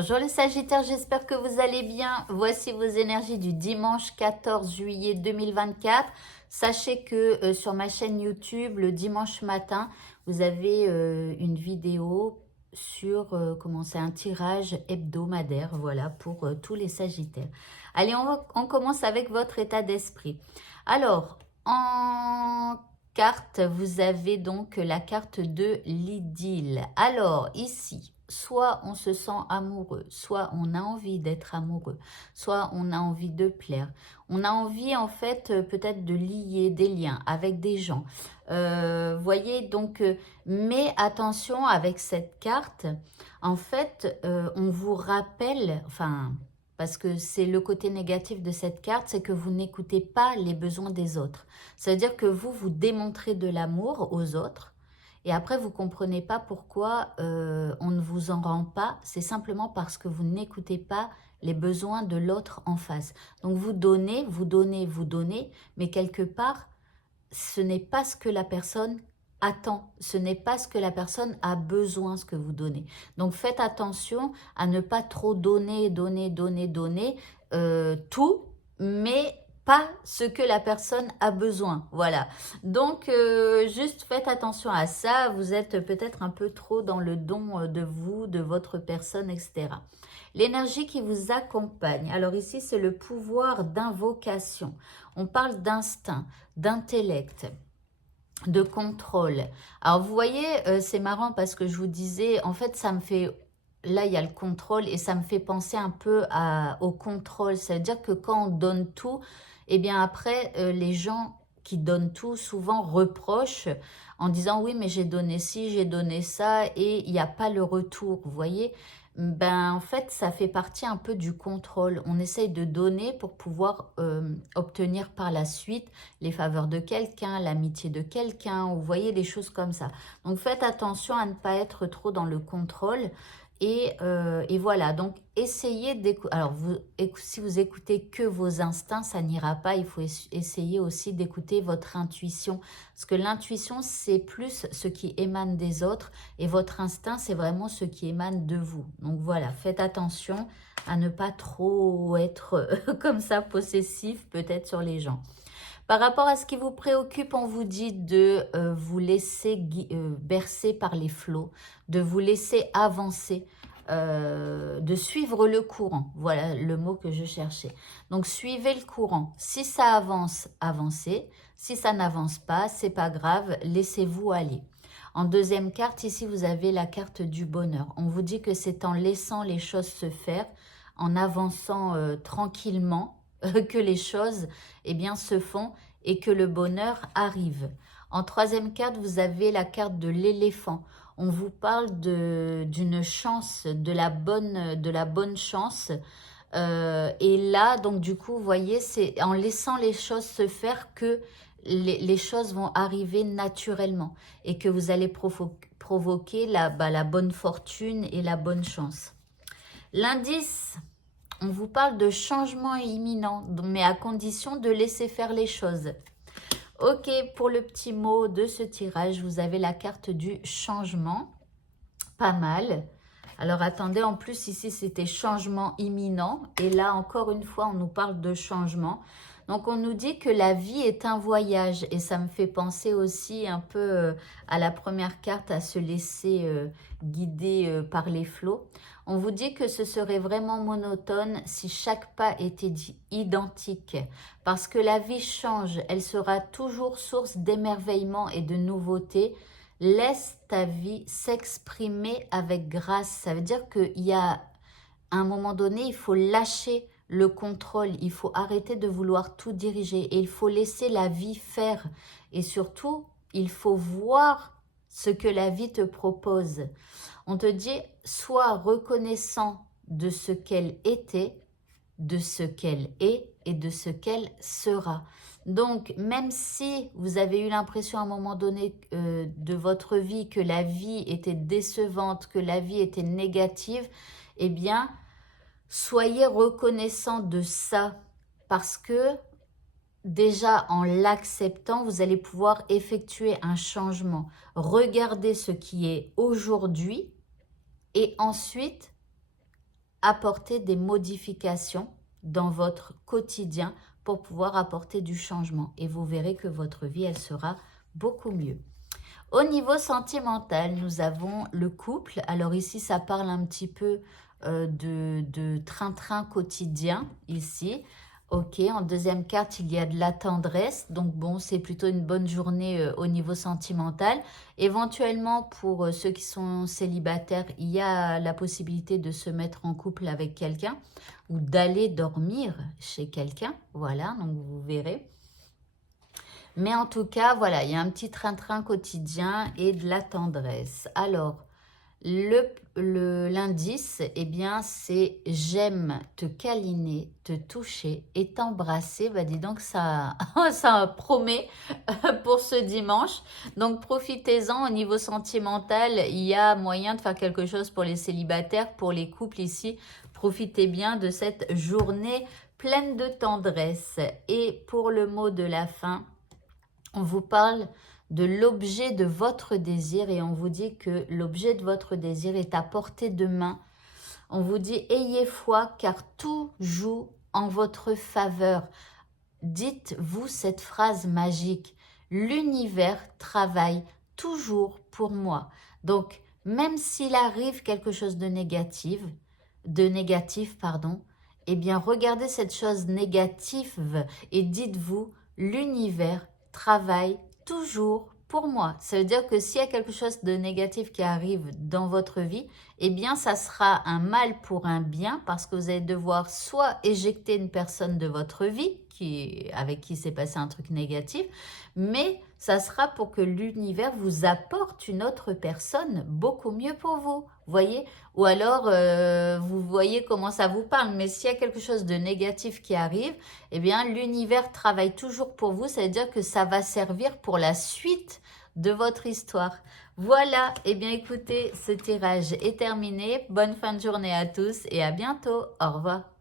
Bonjour les Sagittaires, j'espère que vous allez bien. Voici vos énergies du dimanche 14 juillet 2024. Sachez que sur ma chaîne YouTube, le dimanche matin, vous avez une vidéo sur comment c'est un tirage hebdomadaire, voilà, pour tous les Sagittaires. Allez, on commence avec votre état d'esprit. Alors, en carte, vous avez donc la carte de l'idylle. Alors, ici, soit on se sent amoureux, soit on a envie d'être amoureux, soit on a envie de plaire. On a envie en fait peut-être de lier des liens avec des gens. Voyez donc, mais attention avec cette carte, en fait, on vous rappelle, enfin, parce que c'est le côté négatif de cette carte, c'est que vous n'écoutez pas les besoins des autres. C'est-à-dire que vous démontrez de l'amour aux autres, et après, vous ne comprenez pas pourquoi on ne vous en rend pas. C'est simplement parce que vous n'écoutez pas les besoins de l'autre en face. Donc, vous donnez, vous donnez, vous donnez, mais quelque part, ce n'est pas ce que la personne attend. Ce n'est pas ce que la personne a besoin, ce que vous donnez. Donc, faites attention à ne pas trop donner, donner, donner, donner tout, mais pas ce que la personne a besoin. Voilà. Donc, juste faites attention à ça. Vous êtes peut-être un peu trop dans le don de vous, de votre personne, etc. L'énergie qui vous accompagne. Alors ici, c'est le pouvoir d'invocation. On parle d'instinct, d'intellect, de contrôle. Alors, vous voyez, c'est marrant parce que je vous disais, en fait, ça me fait... Là, il y a le contrôle et ça me fait penser un peu au contrôle. C'est-à-dire que quand on donne tout, eh bien après, les gens qui donnent tout, souvent reprochent en disant oui, mais j'ai donné ci, j'ai donné ça et il n'y a pas le retour, vous voyez. Ben, en fait, ça fait partie un peu du contrôle. On essaye de donner pour pouvoir obtenir par la suite les faveurs de quelqu'un, l'amitié de quelqu'un, vous voyez, des choses comme ça. Donc, faites attention à ne pas être trop dans le contrôle. Et voilà, donc essayez d'écouter. Alors, si vous écoutez que vos instincts, ça n'ira pas. Il faut essayer aussi d'écouter votre intuition. Parce que l'intuition, c'est plus ce qui émane des autres. Et votre instinct, c'est vraiment ce qui émane de vous. Donc voilà, faites attention à ne pas trop être comme ça, possessif peut-être sur les gens. Par rapport à ce qui vous préoccupe, on vous dit de vous laisser bercer par les flots, de vous laisser avancer, de suivre le courant. Voilà le mot que je cherchais. Donc, suivez le courant. Si ça avance, avancez. Si ça n'avance pas, c'est pas grave, laissez-vous aller. En deuxième carte, ici, vous avez la carte du bonheur. On vous dit que c'est en laissant les choses se faire, en avançant tranquillement, que les choses eh bien, se font et que le bonheur arrive. En troisième carte, vous avez la carte de l'éléphant. On vous parle d'une chance, de la bonne chance. Et là, donc du coup, vous voyez, c'est en laissant les choses se faire que les choses vont arriver naturellement et que vous allez provoquer la bonne fortune et la bonne chance. L'indice, on vous parle de changement imminent, mais à condition de laisser faire les choses. Ok, pour le petit mot de ce tirage, vous avez la carte du changement. Pas mal. Alors attendez, en plus ici c'était changement imminent. Et là encore une fois, on nous parle de changement. Donc on nous dit que la vie est un voyage. Et ça me fait penser aussi un peu à la première carte, à se laisser guider par les flots. On vous dit que ce serait vraiment monotone si chaque pas était identique. Parce que la vie change, elle sera toujours source d'émerveillement et de nouveautés. Laisse ta vie s'exprimer avec grâce. Ça veut dire qu'il y a, à un moment donné, il faut lâcher le contrôle. Il faut arrêter de vouloir tout diriger. Et il faut laisser la vie faire. Et surtout, il faut voir ce que la vie te propose. On te dit, sois reconnaissant de ce qu'elle était, de ce qu'elle est et de ce qu'elle sera. Donc, même si vous avez eu l'impression à un moment donné de votre vie que la vie était décevante, que la vie était négative, eh bien, soyez reconnaissant de ça parce que déjà en l'acceptant, vous allez pouvoir effectuer un changement. Regardez ce qui est aujourd'hui et ensuite apporter des modifications dans votre quotidien pour pouvoir apporter du changement. Et vous verrez que votre vie, elle sera beaucoup mieux. Au niveau sentimental, nous avons le couple. Alors ici, ça parle un petit peu de train-train quotidien ici. Ok, en deuxième carte, il y a de la tendresse. Donc bon, c'est plutôt une bonne journée au niveau sentimental. Éventuellement, pour ceux qui sont célibataires, il y a la possibilité de se mettre en couple avec quelqu'un ou d'aller dormir chez quelqu'un. Voilà, donc vous verrez. Mais en tout cas, voilà, il y a un petit train-train quotidien et de la tendresse. Alors, l'indice, eh bien, c'est j'aime te câliner, te toucher et t'embrasser. Bah, dis donc, ça, ça promet pour ce dimanche. Donc, profitez-en. Au niveau sentimental, il y a moyen de faire quelque chose pour les célibataires, pour les couples ici. Profitez bien de cette journée pleine de tendresse. Et pour le mot de la fin, on vous parle de l'objet de votre désir et on vous dit que l'objet de votre désir est à portée de main. On vous dit « Ayez foi car tout joue en votre faveur ». Dites-vous cette phrase magique « L'univers travaille toujours pour moi ». Donc, même s'il arrive quelque chose de négatif, eh bien, regardez cette chose négative et dites-vous « L'univers travaille toujours pour moi ». Ça veut dire que s'il y a quelque chose de négatif qui arrive dans votre vie, eh bien, ça sera un mal pour un bien parce que vous allez devoir soit éjecter une personne de votre vie avec qui s'est passé un truc négatif, mais ça sera pour que l'univers vous apporte une autre personne beaucoup mieux pour vous. Voyez? Ou alors, vous voyez comment ça vous parle, mais s'il y a quelque chose de négatif qui arrive, eh bien, l'univers travaille toujours pour vous, ça veut dire que ça va servir pour la suite de votre histoire. Voilà, eh bien, écoutez, ce tirage est terminé. Bonne fin de journée à tous et à bientôt. Au revoir.